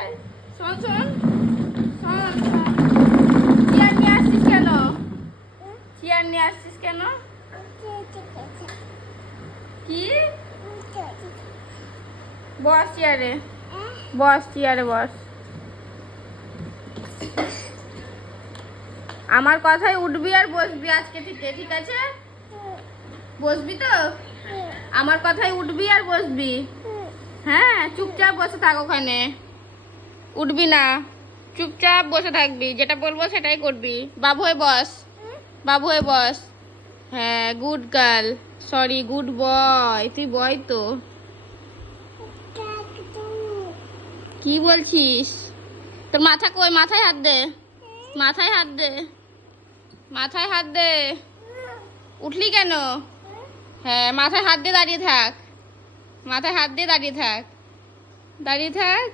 আয়। শোন শোন শোন শোন। চেয়ার নিয়ে আসছিস কেন? চেয়ার নিয়ে আসছিস কেন? কি? বস চেয়ারে, বস চেয়ারে বস। আমার কথায় উঠবি আর বসবি আজকে থেকে, ঠিক আছে? বসবি তো? আমার কথায় উঠবি আর বসবি। হ্যাঁ, চুপচাপ বসে থাক ওখানে, উঠবি না, চুপচাপ বসে থাকবি, যেটা বলবো সেটাই করবি। বাবু হয়ে বস, বাবু হয়ে বস। হ্যাঁ, good girl, sorry good boy, তুই বয় তো। কি বলছিস? তোর মাথা কই? মাথায় হাত দে, মাথায় হাত দে, মাথায় হাত দে। উঠলি কেন? হ্যাঁ, মাথায় হাত দিয়ে দাঁড়িয়ে থাক, মাথায় হাত দিয়ে দাঁড়িয়ে থাক, দাঁড়িয়ে থাক।